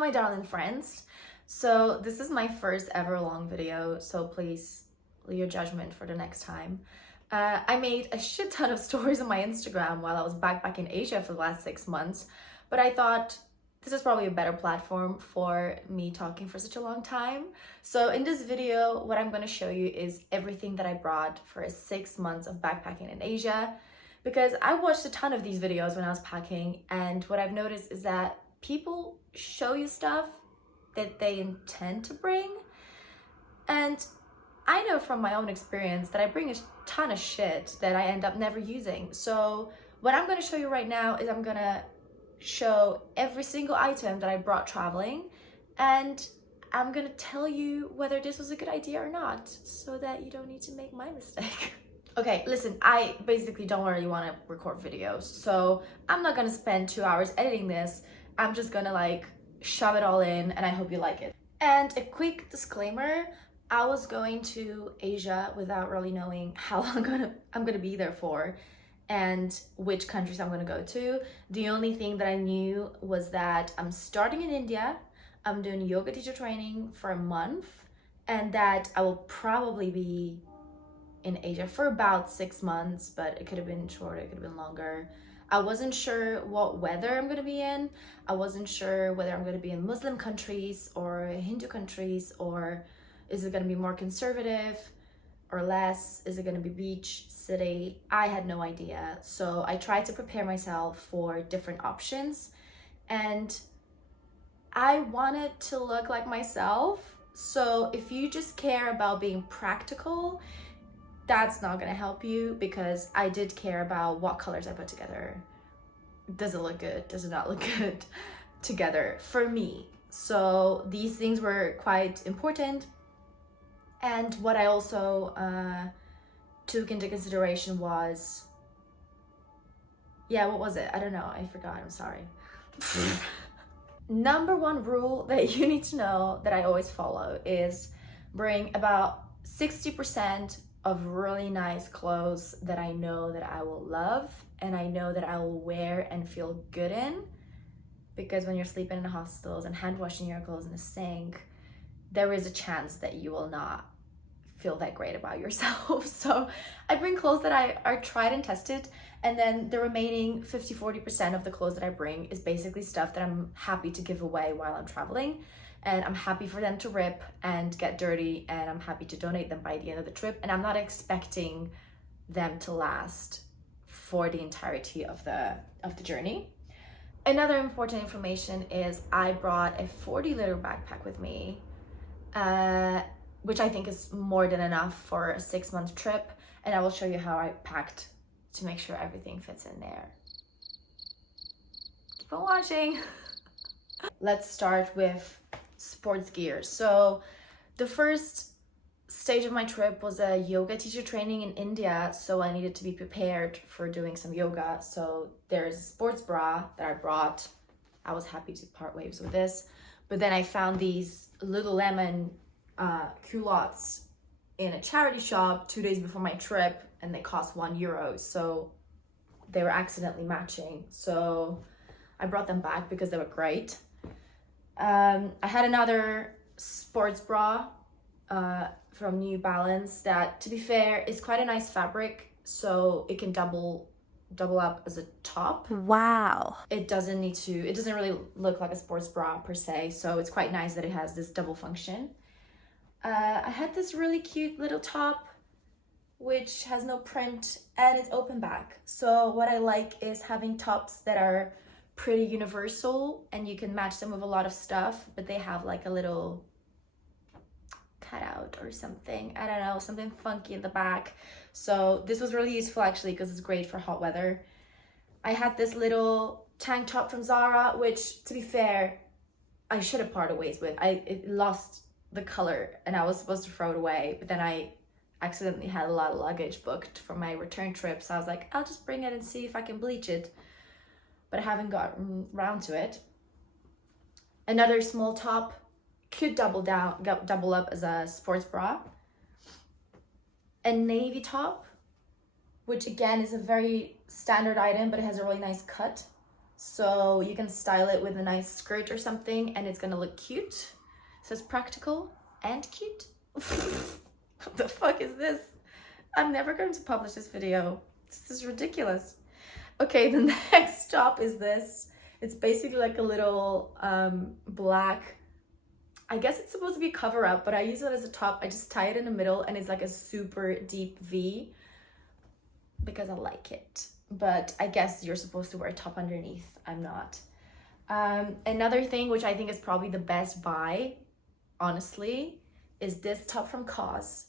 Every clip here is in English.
my darling friends. So this is my first ever long video, so please leave your judgment for the next time. I made a shit ton of stories on my Instagram while I was back in Asia for the last 6 months, but I thought this is probably a better platform for me talking for such a long time. So in this video, what I'm going to show you is everything that I brought for 6 months of backpacking in Asia, because I watched a ton of these videos when I was packing, and what I've noticed is that people show you stuff that they intend to bring, and I know from my own experience that I bring a ton of shit that I end up never using. So what I'm going to show you right now is I'm going to show every single item that I brought traveling, and I'm going to tell you whether this was a good idea or not, so that you don't need to make my mistake. Okay, listen, I basically don't really want to record videos, so I'm not going to spend 2 hours editing this. I'm just gonna like shove it all in, and I hope you like it. And a quick disclaimer, I was going to Asia without really knowing how long I'm gonna be there for and which countries I'm gonna go to. The only thing that I knew was that I'm starting in India, I'm doing yoga teacher training for a month, and that I will probably be in Asia for about 6 months, but it could have been shorter, it could have been longer. I wasn't sure what weather I'm going to be in. I wasn't sure whether I'm going to be in Muslim countries or Hindu countries, or is it going to be more conservative or less? Is it going to be beach, city? I had no idea. So I tried to prepare myself for different options, and I wanted to look like myself. So if you just care about being practical, that's not gonna help you, because I did care about what colors I put together. Does it look good? Does it not look good together for me? So these things were quite important. And what I also took into consideration was, what was it? I don't know, I forgot, I'm sorry. Number one rule that you need to know that I always follow is bring about 60% of really nice clothes that I know that I will love and I know that I will wear and feel good in, because when you're sleeping in hostels and hand washing your clothes in the sink, there is a chance that you will not feel that great about yourself. So I bring clothes that are tried and tested, and then the remaining 50-40% of the clothes that I bring is basically stuff that I'm happy to give away while I'm traveling. And I'm happy for them to rip and get dirty, and I'm happy to donate them by the end of the trip, and I'm not expecting them to last for the entirety of the journey. Another important information is I brought a 40-liter backpack with me, which I think is more than enough for a 6-month trip, and I will show you how I packed to make sure everything fits in there. Keep on watching. Let's start with sports gear. So the first stage of my trip was a yoga teacher training in India, so I needed to be prepared for doing some yoga. So there's a sports bra that I brought. I was happy to part ways with this, but then I found these Lululemon culottes in a charity shop 2 days before my trip, and they cost €1, so they were accidentally matching, so I brought them back because they were great. I had another sports bra from New Balance that, to be fair, is quite a nice fabric, so it can double up as a top. Wow. It doesn't really look like a sports bra per se, so it's quite nice that it has this double function. I had this really cute little top which has no print and it's open back. So what I like is having tops that are pretty universal and you can match them with a lot of stuff, but they have like a little cutout or something, I don't know, something funky in the back. So this was really useful actually, because it's great for hot weather. I had this little tank top from Zara, which, to be fair, I should have parted ways with. It lost the color and I was supposed to throw it away, but then I accidentally had a lot of luggage booked for my return trip, so I was like, I'll just bring it and see if I can bleach it, but I haven't gotten around to it. Another small top, could double up as a sports bra. A navy top, which again is a very standard item, but it has a really nice cut, So you can style it with a nice skirt or something and it's gonna look cute. So it's practical and cute. What the fuck is this? I'm never going to publish this video. This is ridiculous. Okay, the next top is this. It's basically like a little black, I guess it's supposed to be cover up, but I use it as a top. I just tie it in the middle and it's like a super deep V because I like it. But I guess you're supposed to wear a top underneath. I'm not. Another thing, which I think is probably the best buy, honestly, is this top from COS,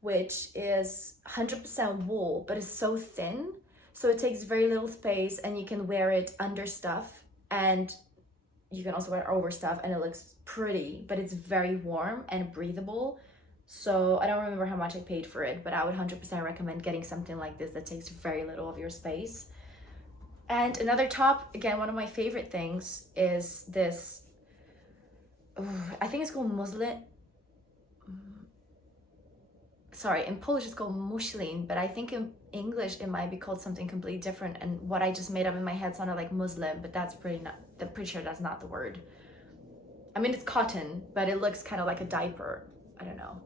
which is 100% wool, but it's so thin. So it takes very little space and you can wear it under stuff and you can also wear it over stuff and it looks pretty, but it's very warm and breathable. So I don't remember how much I paid for it, but I would 100% recommend getting something like this that takes very little of your space. And another top, again, one of my favorite things is this, I think it's called muslin. Sorry, in Polish it's called muslin, but I think in English it might be called something completely different. And what I just made up in my head sounded like Muslim, but that's pretty sure that's not the word. I mean, it's cotton, but it looks kind of like a diaper. I don't know.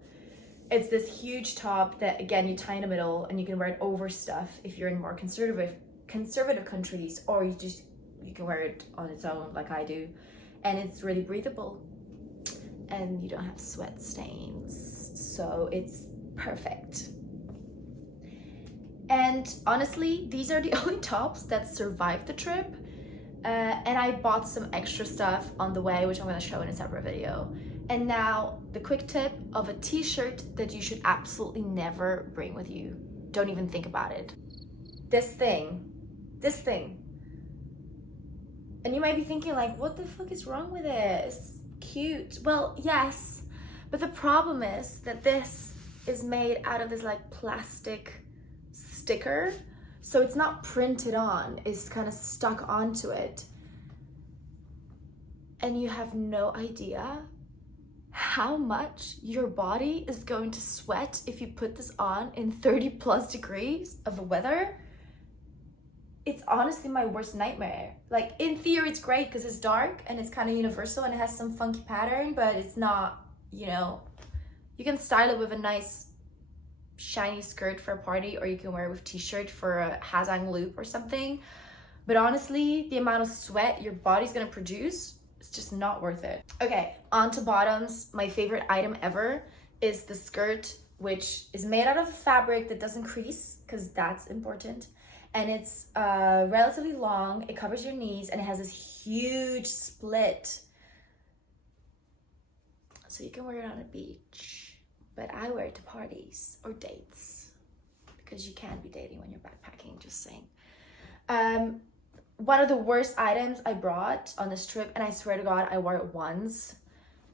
It's this huge top that, again, you tie in the middle and you can wear it over stuff if you're in more conservative countries, or you can wear it on its own like I do. And it's really breathable and you don't have sweat stains. So it's perfect. And honestly, these are the only tops that survived the trip. And I bought some extra stuff on the way, which I'm going to show in a separate video. And now the quick tip of a t-shirt that you should absolutely never bring with you. Don't even think about it. This thing. And you might be thinking like, what the fuck is wrong with it? It's cute. Well, yes, but the problem is that this is made out of this like plastic sticker. So it's not printed on, it's kind of stuck onto it. And you have no idea how much your body is going to sweat if you put this on in 30+ degrees of weather. It's honestly my worst nightmare. Like, in theory it's great because it's dark and it's kind of universal and it has some funky pattern, but it's not, you know, you can style it with a nice shiny skirt for a party, or you can wear it with t-shirt for a hazang loop or something. But honestly, the amount of sweat your body's gonna produce, it's just not worth it. Okay, on to bottoms. My favorite item ever is the skirt, which is made out of a fabric that doesn't crease, because that's important. And it's relatively long, it covers your knees, and it has this huge split. So you can wear it on a beach. But I wear it to parties or dates because you can't be dating when you're backpacking, just saying. One of the worst items I brought on this trip, and I swear to God, I wore it once,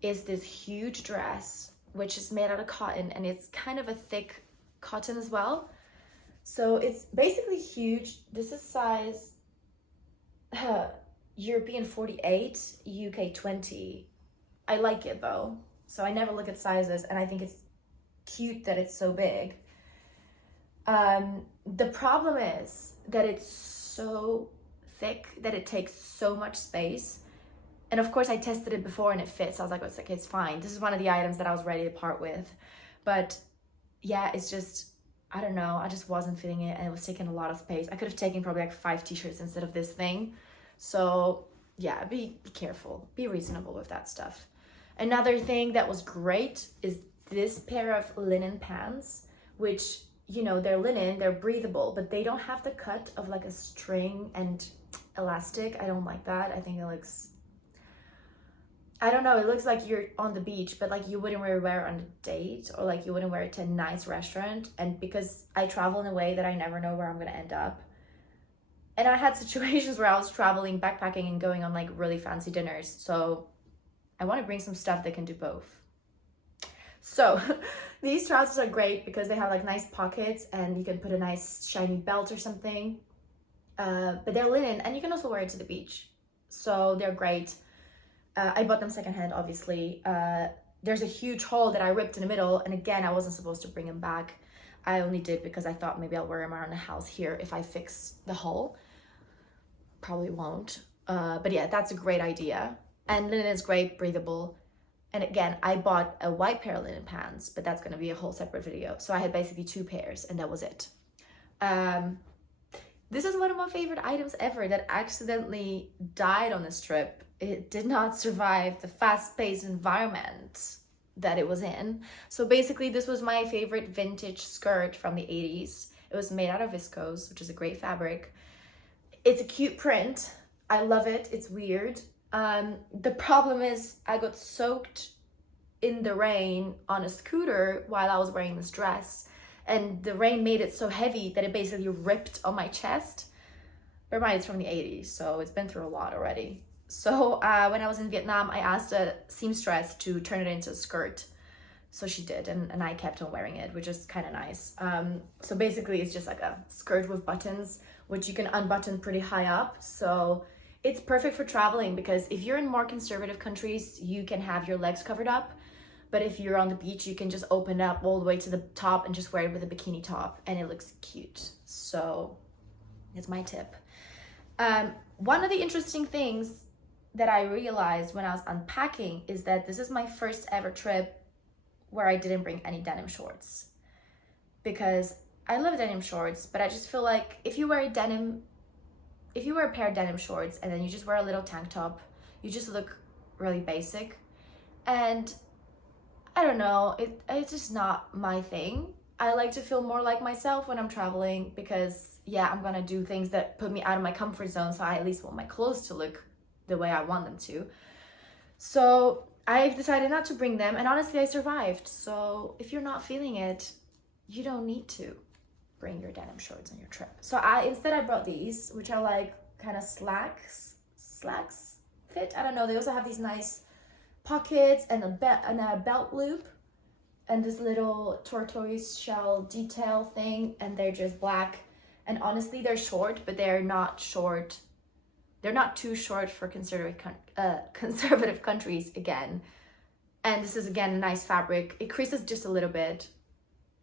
is this huge dress, which is made out of cotton, and it's kind of a thick cotton as well. So it's basically huge. This is size European 48, UK 20. I like it though. So I never look at sizes, and I think it's cute that it's so big. The problem is that it's so thick that it takes so much space. And of course I tested it before and it fits. I was like, it's fine. This is one of the items that I was ready to part with. But yeah, it's just, I don't know, I just wasn't fitting it and it was taking a lot of space. I could have taken probably like 5 t-shirts instead of this thing. So yeah, be careful, be reasonable with that stuff. Another thing that was great is this pair of linen pants, which, you know, they're linen, they're breathable, but they don't have the cut of like a string and elastic. I don't like that. I think it looks, I don't know, it looks like you're on the beach, but like you wouldn't wear it on a date, or like you wouldn't wear it to a nice restaurant. And because I travel in a way that I never know where I'm gonna end up, and I had situations where I was traveling, backpacking, and going on like really fancy dinners, so I want to bring some stuff that can do both. So these trousers are great because they have like nice pockets and you can put a nice shiny belt or something, but they're linen and you can also wear it to the beach, so they're great. I bought them secondhand, obviously. There's a huge hole that I ripped in the middle, and again, I wasn't supposed to bring them back. I only did because I thought maybe I'll wear them around the house here if I fix the hole. Probably won't. But yeah, that's a great idea. And linen is great, breathable. And again, I bought a white pair of linen pants, but that's gonna be a whole separate video. So I had basically 2 pairs and that was it. This is one of my favorite items ever that accidentally died on this trip. It did not survive the fast-paced environment that it was in. So basically this was my favorite vintage skirt from the 80s. It was made out of viscose, which is a great fabric. It's a cute print. I love it. It's weird. The problem is I got soaked in the rain on a scooter while I was wearing this dress, and the rain made it so heavy that it basically ripped on my chest. Bear in mind, it's from the 80s, so it's been through a lot already. So when I was in Vietnam, I asked a seamstress to turn it into a skirt. So she did, and I kept on wearing it, which is kind of nice. So basically it's just like a skirt with buttons, which you can unbutton pretty high up. So it's perfect for traveling, because if you're in more conservative countries, you can have your legs covered up. But if you're on the beach, you can just open up all the way to the top and just wear it with a bikini top, and it looks cute. So it's my tip. One of the interesting things that I realized when I was unpacking is that this is my first ever trip where I didn't bring any denim shorts, because I love denim shorts, but I just feel like if you wear a pair of denim shorts and then you just wear a little tank top, you just look really basic. And I don't know, it's just not my thing. I like to feel more like myself when I'm traveling, because yeah, I'm gonna do things that put me out of my comfort zone, so I at least want my clothes to look the way I want them to. So I've decided not to bring them, and honestly I survived. So if you're not feeling it, you don't need to bring your denim shorts on your trip. So instead I brought these, which are like kind of slacks fit. I don't know, they also have these nice pockets and a belt loop and this little tortoise shell detail thing, and they're just black. And honestly, they're short, but they're not short. They're not too short for conservative countries again. And this is again a nice fabric. It creases just a little bit,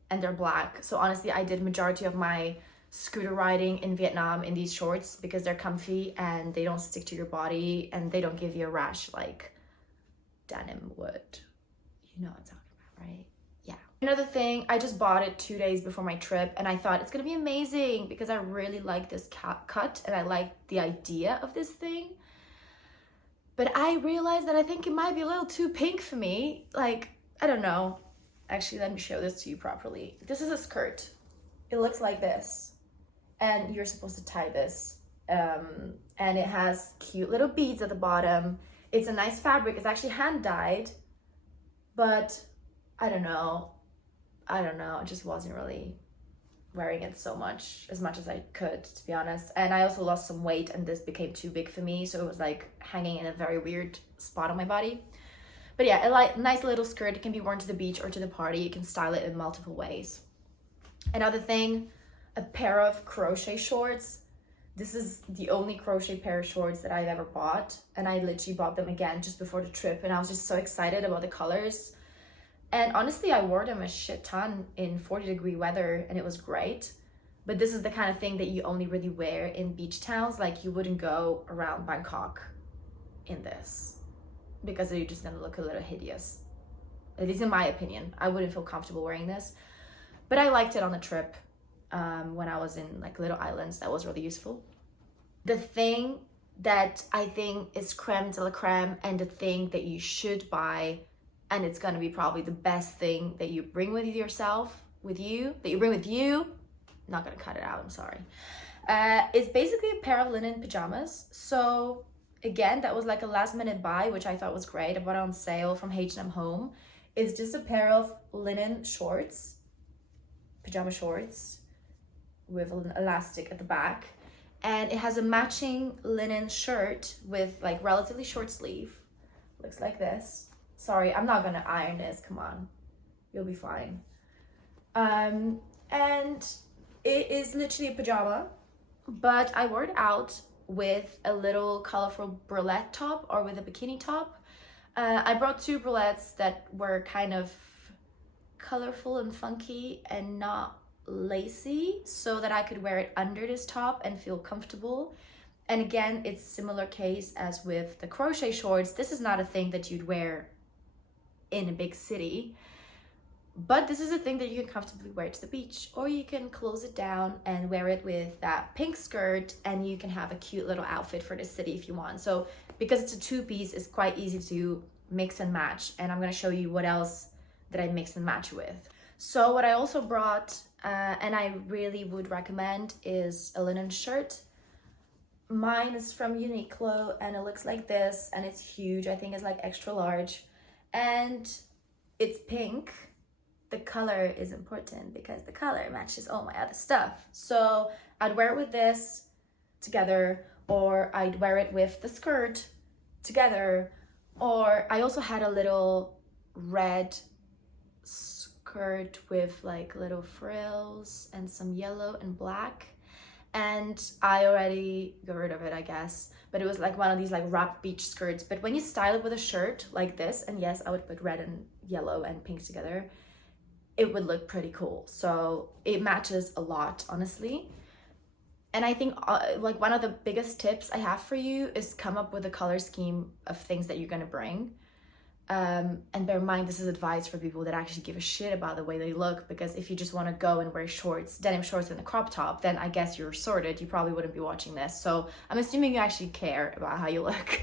and they're black. So honestly, I did majority of my scooter riding in Vietnam in these shorts, because they're comfy and they don't stick to your body and they don't give you a rash like denim would. You know what I'm talking about, right? Yeah. Another thing, I just bought it 2 days before my trip, and I thought it's gonna be amazing because I really like this cut and I like the idea of this thing. But I realized that I think it might be a little too pink for me. Like, I don't know. Actually, let me show this to you properly. This is a skirt. It looks like this, and you're supposed to tie this. And it has cute little beads at the bottom. It's a nice fabric. It's actually hand dyed, but I don't know. I just wasn't really wearing it as much as I could, to be honest. And I also lost some weight, and this became too big for me, so it was like hanging in a very weird spot on my body. But yeah, a nice little skirt. It can be worn to the beach or to the party. You can style it in multiple ways. Another thing, a pair of crochet shorts. This is the only crochet pair of shorts that I've ever bought, and I literally bought them again just before the trip, and I was just so excited about the colors. And honestly, I wore them a shit ton in 40-degree weather, and it was great. But this is the kind of thing that you only really wear in beach towns. Like, you wouldn't go around Bangkok in this, because you're just gonna look a little hideous. At least in my opinion. I wouldn't feel comfortable wearing this. But I liked it on the trip. When I was in like little islands, that was really useful. The thing that I think is creme de la creme, and the thing that you should buy, and it's gonna be probably the best thing that you bring with yourself, not gonna cut it out, I'm sorry. It's basically a pair of linen pajamas. So again, that was like a last minute buy, which I thought was great. I bought it on sale from H&M Home. It's just a pair of linen shorts, pajama shorts, with an elastic at the back, and it has a matching linen shirt with like relatively short sleeve. Looks like this. Sorry, I'm not gonna iron this, come on, you'll be fine. And it is literally a pajama, but I wore it out with a little colorful bralette top or with a bikini top. I brought 2 bralettes that were kind of colorful and funky and not lacy, so that I could wear it under this top and feel comfortable. And again, it's similar case as with the crochet shorts. This is not a thing that you'd wear in a big city, but this is a thing that you can comfortably wear to the beach, or you can close it down and wear it with that pink skirt, and you can have a cute little outfit for the city if you want. So because it's a two-piece, it's quite easy to mix and match, and I'm going to show you what else that I mix and match with. So what I also brought, and I really would recommend, is a linen shirt. Mine is from Uniqlo, and it looks like this, and it's huge. I think it's like extra large, and it's pink. The color is important because the color matches all my other stuff. So I'd wear it with this together, or I'd wear it with the skirt together, or I also had a little red skirt with like little frills and some yellow and black, and I already got rid of it, I guess, but it was like one of these like wrap beach skirts. But when you style it with a shirt like this, and yes, I would put red and yellow and pink together, it would look pretty cool. So it matches a lot, honestly. And I think like one of the biggest tips I have for you is come up with a color scheme of things that you're gonna bring. And bear in mind, this is advice for people that actually give a shit about the way they look, because if you just want to go and wear shorts, denim shorts and a crop top, then I guess you're sorted. You probably wouldn't be watching this. So I'm assuming you actually care about how you look.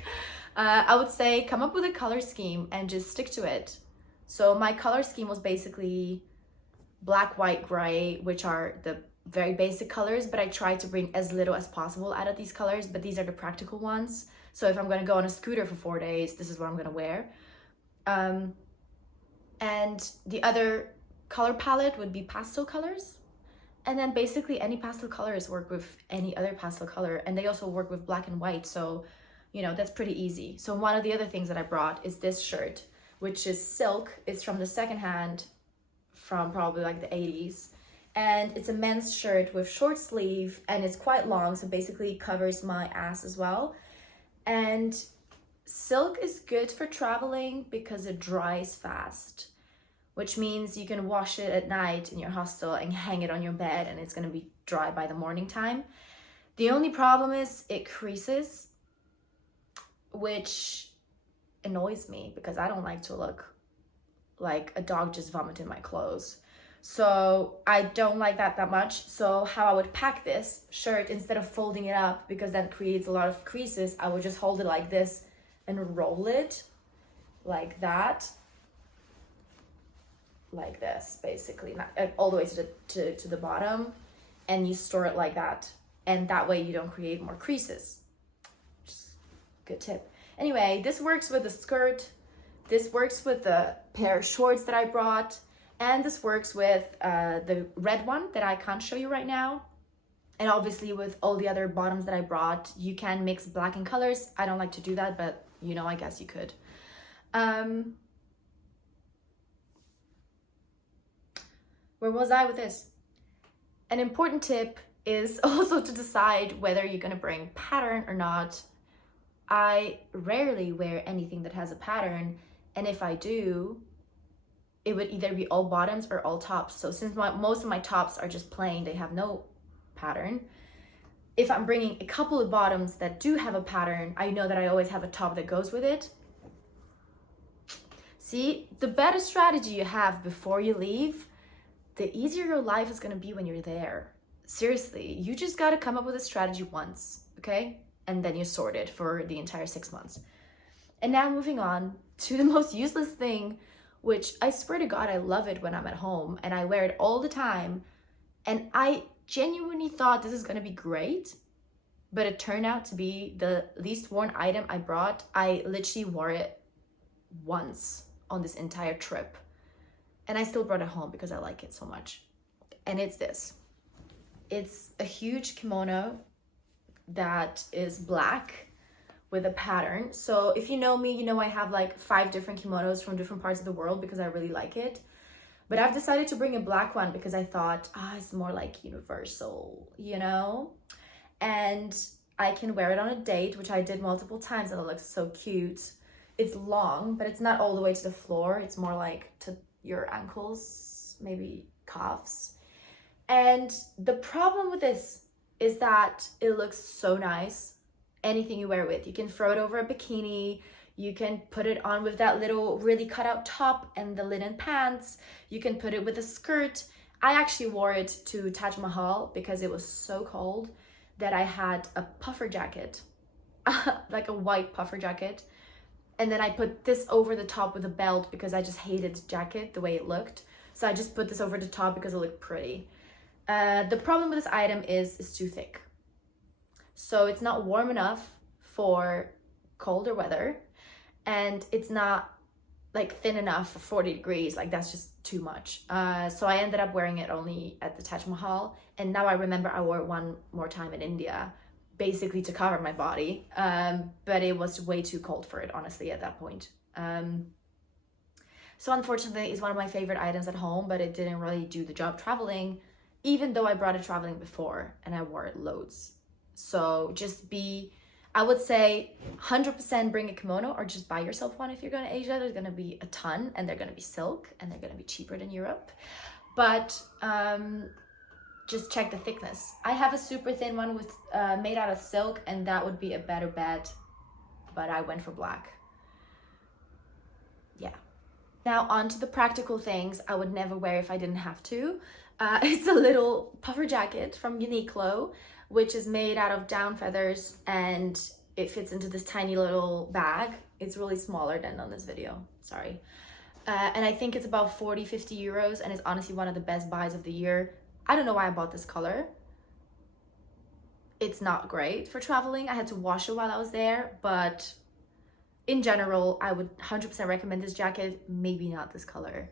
I would say come up with a color scheme and just stick to it. So my color scheme was basically black, white, gray, which are the very basic colors, but I tried to bring as little as possible out of these colors, but these are the practical ones. So if I'm going to go on a scooter for 4 days, this is what I'm going to wear. And the other color palette would be pastel colors. And then basically any pastel colors work with any other pastel color, and they also work with black and white. So, you know, that's pretty easy. So one of the other things that I brought is this shirt, which is silk. It's from the secondhand from probably like the 80s. And it's a men's shirt with short sleeve, and it's quite long. So basically it covers my ass as well. And silk is good for traveling because it dries fast, which means you can wash it at night in your hostel and hang it on your bed, and it's going to be dry by the morning time. The only problem is it creases, which annoys me because I don't like to look like a dog just vomited my clothes. So I don't like that much. So how I would pack this shirt, instead of folding it up, because that creates a lot of creases, I would just hold it like this and roll it like that, like this, basically, not all the way to the bottom, and you store it like that, and that way you don't create more creases. Just good tip. Anyway, this works with the skirt, this works with the pair of shorts that I brought, and this works with the red one that I can't show you right now. And obviously with all the other bottoms that I brought, you can mix black and colors. I don't like to do that, but you know, I guess you could. Where was I with this? An important tip is also to decide whether you're gonna bring pattern or not. I rarely wear anything that has a pattern, and if I do, it would either be all bottoms or all tops. So since most of my tops are just plain, they have no pattern. If I'm bringing a couple of bottoms that do have a pattern, I know that I always have a top that goes with it. See, the better strategy you have before you leave, the easier your life is going to be when you're there. Seriously, you just got to come up with a strategy once, okay? And then you sort it for the entire 6 months. And now moving on to the most useless thing, which I swear to God, I love it when I'm at home and I wear it all the time. And I genuinely thought this is going to be great, but it turned out to be the least worn item I brought. I literally wore it once on this entire trip, and I still brought it home because I like it so much. And it's this. It's a huge kimono that is black with a pattern. So if you know me, you know I have like 5 different kimonos from different parts of the world because I really like it. But I've decided to bring a black one because I thought, it's more like universal, you know? And I can wear it on a date, which I did multiple times, and it looks so cute. It's long, but it's not all the way to the floor. It's more like to your ankles, maybe calves. And the problem with this is that it looks so nice anything you wear it with. You can throw it over a bikini, you can put it on with that little really cut out top and the linen pants, you can put it with a skirt. I actually wore it to Taj Mahal because it was so cold that I had a puffer jacket, like a white puffer jacket. And then I put this over the top with a belt because I just hated the jacket, the way it looked. So I just put this over the top because it looked pretty. The problem with this item is it's too thick. So it's not warm enough for colder weather, and it's not like thin enough for 40 degrees. Like that's just too much. So I ended up wearing it only at the Taj Mahal. And now I remember I wore it one more time in India, basically to cover my body. But it was way too cold for it, honestly, at that point. So unfortunately, it's one of my favorite items at home, but it didn't really do the job traveling, even though I brought it traveling before and I wore it loads. So I would say 100% bring a kimono or just buy yourself one if you're going to Asia. There's going to be a ton, and they're going to be silk, and they're going to be cheaper than Europe. But just check the thickness. I have a super thin one with made out of silk, and that would be a better bet, but I went for black. Yeah. Now on to the practical things I would never wear if I didn't have to. It's a little puffer jacket from Uniqlo, which is made out of down feathers, and it fits into this tiny little bag. It's really smaller than on this video, sorry. And I think it's about 40-50 euros, and it's honestly one of the best buys of the year. I don't know why I bought this color. It's not great for traveling. I had to wash it while I was there, but in general, I would 100% recommend this jacket, maybe not this color.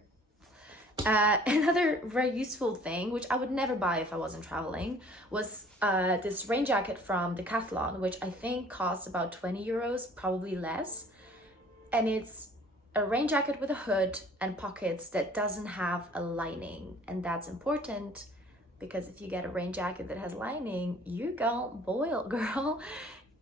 Another very useful thing, which I would never buy if I wasn't traveling, was this rain jacket from Decathlon, which I think costs about 20 euros, probably less. And it's a rain jacket with a hood and pockets that doesn't have a lining. And that's important because if you get a rain jacket that has lining, you gon' boil, girl,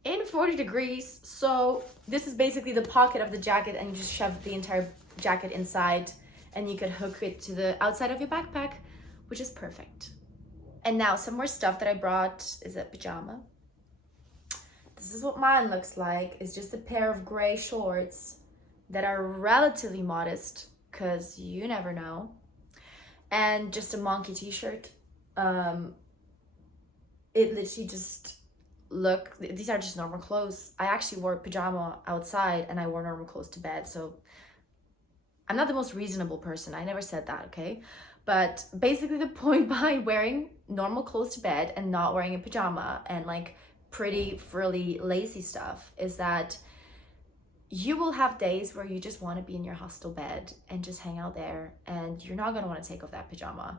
in 40 degrees. So this is basically the pocket of the jacket, and you just shove the entire jacket inside, and you could hook it to the outside of your backpack, which is perfect. And now some more stuff that I brought is a pajama. This is what mine looks like. It's just a pair of gray shorts that are relatively modest, because you never know. And just a monkey t-shirt. It literally just these are just normal clothes. I actually wore pajama outside and I wore normal clothes to bed, so I'm not the most reasonable person. I never said that, okay? But basically the point behind wearing normal clothes to bed and not wearing a pajama and like pretty frilly lacy stuff is that you will have days where you just want to be in your hostel bed and just hang out there, and you're not going to want to take off that pajama.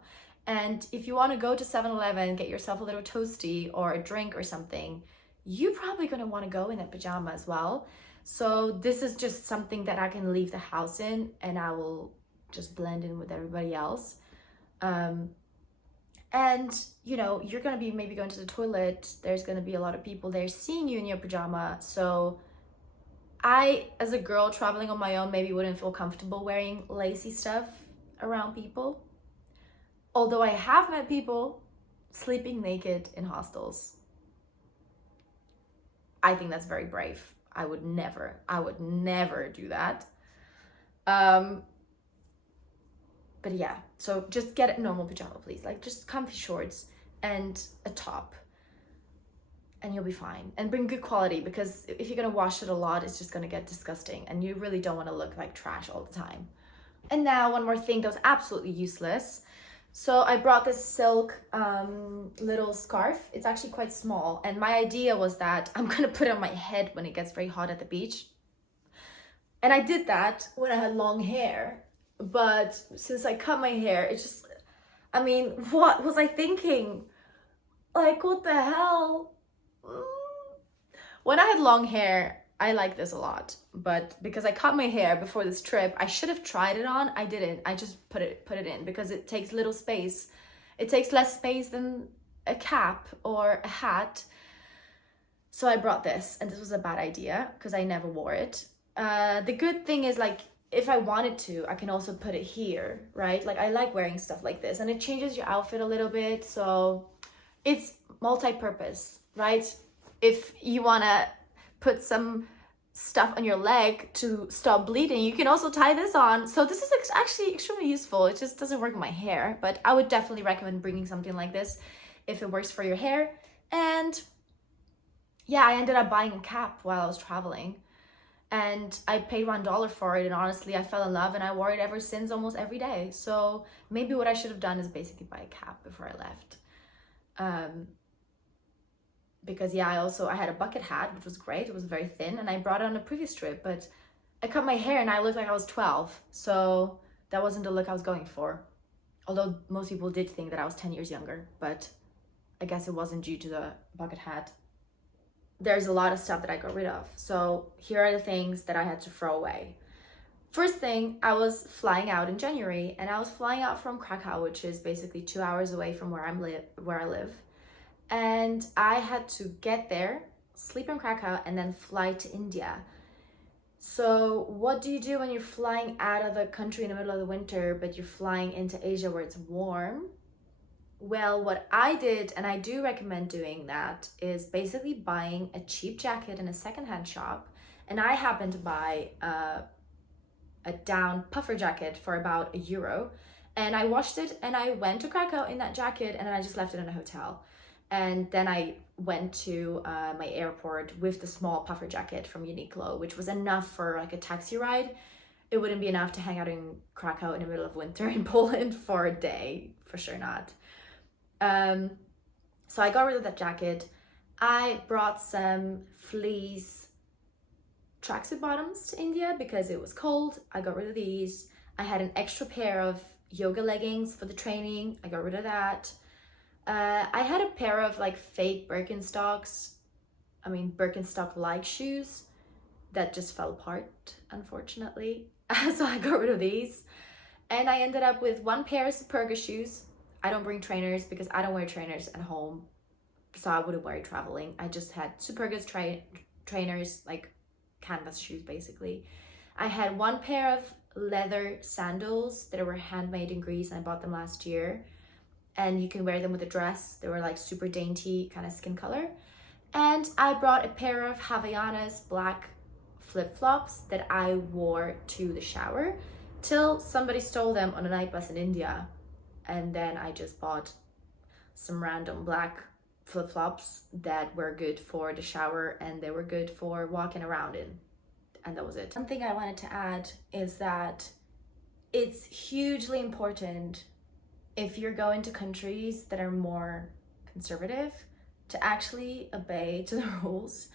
And if you want to go to 7-Eleven, get yourself a little toasty or a drink or something, you're probably going to want to go in a pajama as well. So this is just something that I can leave the house in, and I will just blend in with everybody else. And you know, you're going to be maybe going to the toilet. There's going to be a lot of people there seeing you in your pajama. So I, as a girl traveling on my own, maybe wouldn't feel comfortable wearing lacy stuff around people. Although I have met people sleeping naked in hostels. I think that's very brave. I would never do that. But yeah, so just get a normal pajama, please. Like just comfy shorts and a top, and you'll be fine. And bring good quality, because if you're gonna wash it a lot, it's just gonna get disgusting, and you really don't want to look like trash all the time. And now one more thing that was absolutely useless. So I brought this silk little scarf. It's actually quite small, and my idea was that I'm gonna put it on my head when it gets very hot at the beach. And I did that when I had long hair, but since I cut my hair, it just, I mean, what was I thinking? Like, what the hell? When I had long hair, I like this a lot, but because I cut my hair before this trip, I should have tried it on. I didn't. I just put it in because it takes little space. It takes less space than a cap or a hat. So I brought this, and this was a bad idea because I never wore it. The good thing is, like, if I wanted to, I can also put it here, right? Like, I like wearing stuff like this, and it changes your outfit a little bit. So it's multi-purpose, right? If you want to put some stuff on your leg to stop bleeding, you can also tie this on. So this is actually extremely useful. It just doesn't work with my hair, but I would definitely recommend bringing something like this if it works for your hair. And yeah, I ended up buying a cap while I was traveling, and I paid $1 for it, and honestly I fell in love and I wore it ever since, almost every day. So maybe what I should have done is basically buy a cap before I left. Because yeah, I had a bucket hat, which was great. It was very thin, and I brought it on a previous trip, but I cut my hair and I looked like I was 12. So that wasn't the look I was going for. Although most people did think that I was 10 years younger, but I guess it wasn't due to the bucket hat. There's a lot of stuff that I got rid of. So here are the things that I had to throw away. First thing, I was flying out in January, and I was flying out from Krakow, which is basically 2 hours away from where I live. And I had to get there, sleep in Krakow, and then fly to India. So what do you do when you're flying out of the country in the middle of the winter, but you're flying into Asia where it's warm? Well, what I did, and I do recommend doing that, is basically buying a cheap jacket in a secondhand shop. And I happened to buy a down puffer jacket for about €1. And I washed it and I went to Krakow in that jacket, and then I just left it in a hotel. And then I went to my airport with the small puffer jacket from Uniqlo, which was enough for like a taxi ride. It wouldn't be enough to hang out in Krakow in the middle of winter in Poland for a day, for sure not. So I got rid of that jacket. I brought some fleece tracksuit bottoms to India because it was cold. I got rid of these. I had an extra pair of yoga leggings for the training. I got rid of that. I had a pair of like fake Birkenstocks, Birkenstock-like shoes that just fell apart, unfortunately. So I got rid of these. And I ended up with one pair of Superga shoes. I don't bring trainers because I don't wear trainers at home, so I wouldn't wear it traveling. I just had Superga's trainers, like canvas shoes basically. I had one pair of leather sandals that were handmade in Greece, and I bought them last year. And you can wear them with a dress. They were like super dainty, kind of skin color. And I brought a pair of Havaianas black flip-flops that I wore to the shower till somebody stole them on a night bus in India. And then I just bought some random black flip-flops that were good for the shower and they were good for walking around in. And that was it. One thing I wanted to add is that it's hugely important, if you're going to countries that are more conservative, to actually obey to the rules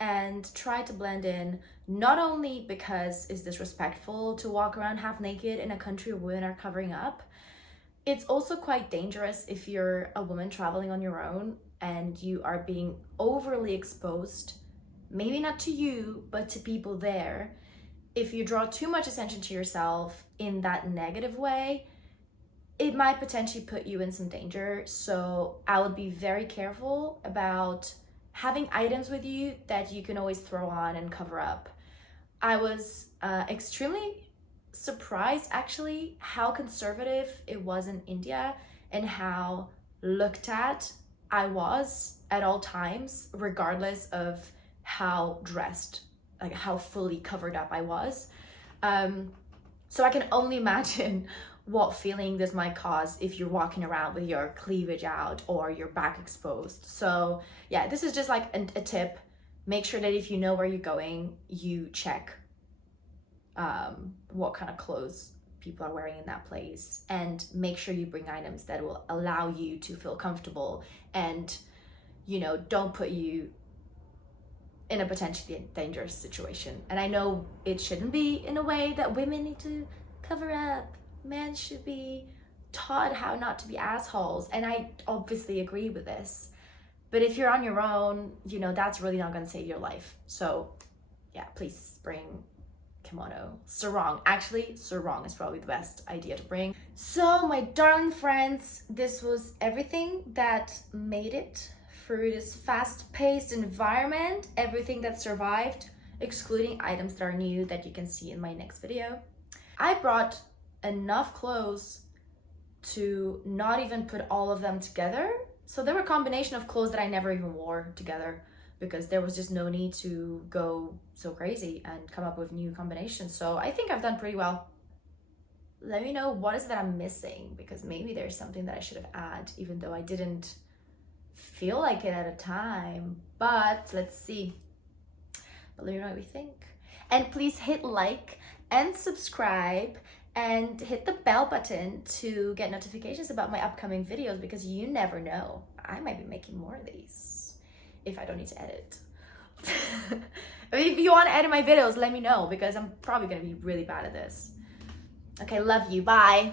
and try to blend in, not only because it's disrespectful to walk around half naked in a country where women are covering up, it's also quite dangerous if you're a woman traveling on your own and you are being overly exposed, maybe not to you, but to people there. If you draw too much attention to yourself in that negative way, it might potentially put you in some danger. So I would be very careful about having items with you that you can always throw on and cover up. I was extremely surprised actually how conservative it was in India and how looked at I was at all times, regardless of how dressed, like how fully covered up I was. So I can only imagine what feeling this might cause if you're walking around with your cleavage out or your back exposed. So yeah, this is just like a tip. Make sure that if you know where you're going, you check what kind of clothes people are wearing in that place, and make sure you bring items that will allow you to feel comfortable and, you know, don't put you in a potentially dangerous situation. And I know it shouldn't be in a way that women need to cover up. Men should be taught how not to be assholes. And I obviously agree with this. But if you're on your own, you know, that's really not going to save your life. So yeah, please bring kimono. Sarong. Actually, sarong is probably the best idea to bring. So my darling friends, this was everything that made it through this fast-paced environment, everything that survived, excluding items that are new that you can see in my next video. I brought enough clothes to not even put all of them together. So there were a combination of clothes that I never even wore together. because there was just no need to go so crazy and come up with new combinations. So I think I've done pretty well. Let me know what is it that I'm missing, because maybe there's something that I should have added, even though I didn't feel like it at a time. But let's see. But let me know what you think. And please hit like and subscribe and hit the bell button to get notifications about my upcoming videos, because you never know. I might be making more of these if I don't need to edit. If you want to edit my videos, let me know, because I'm probably going to be really bad at this. Okay, love you. Bye.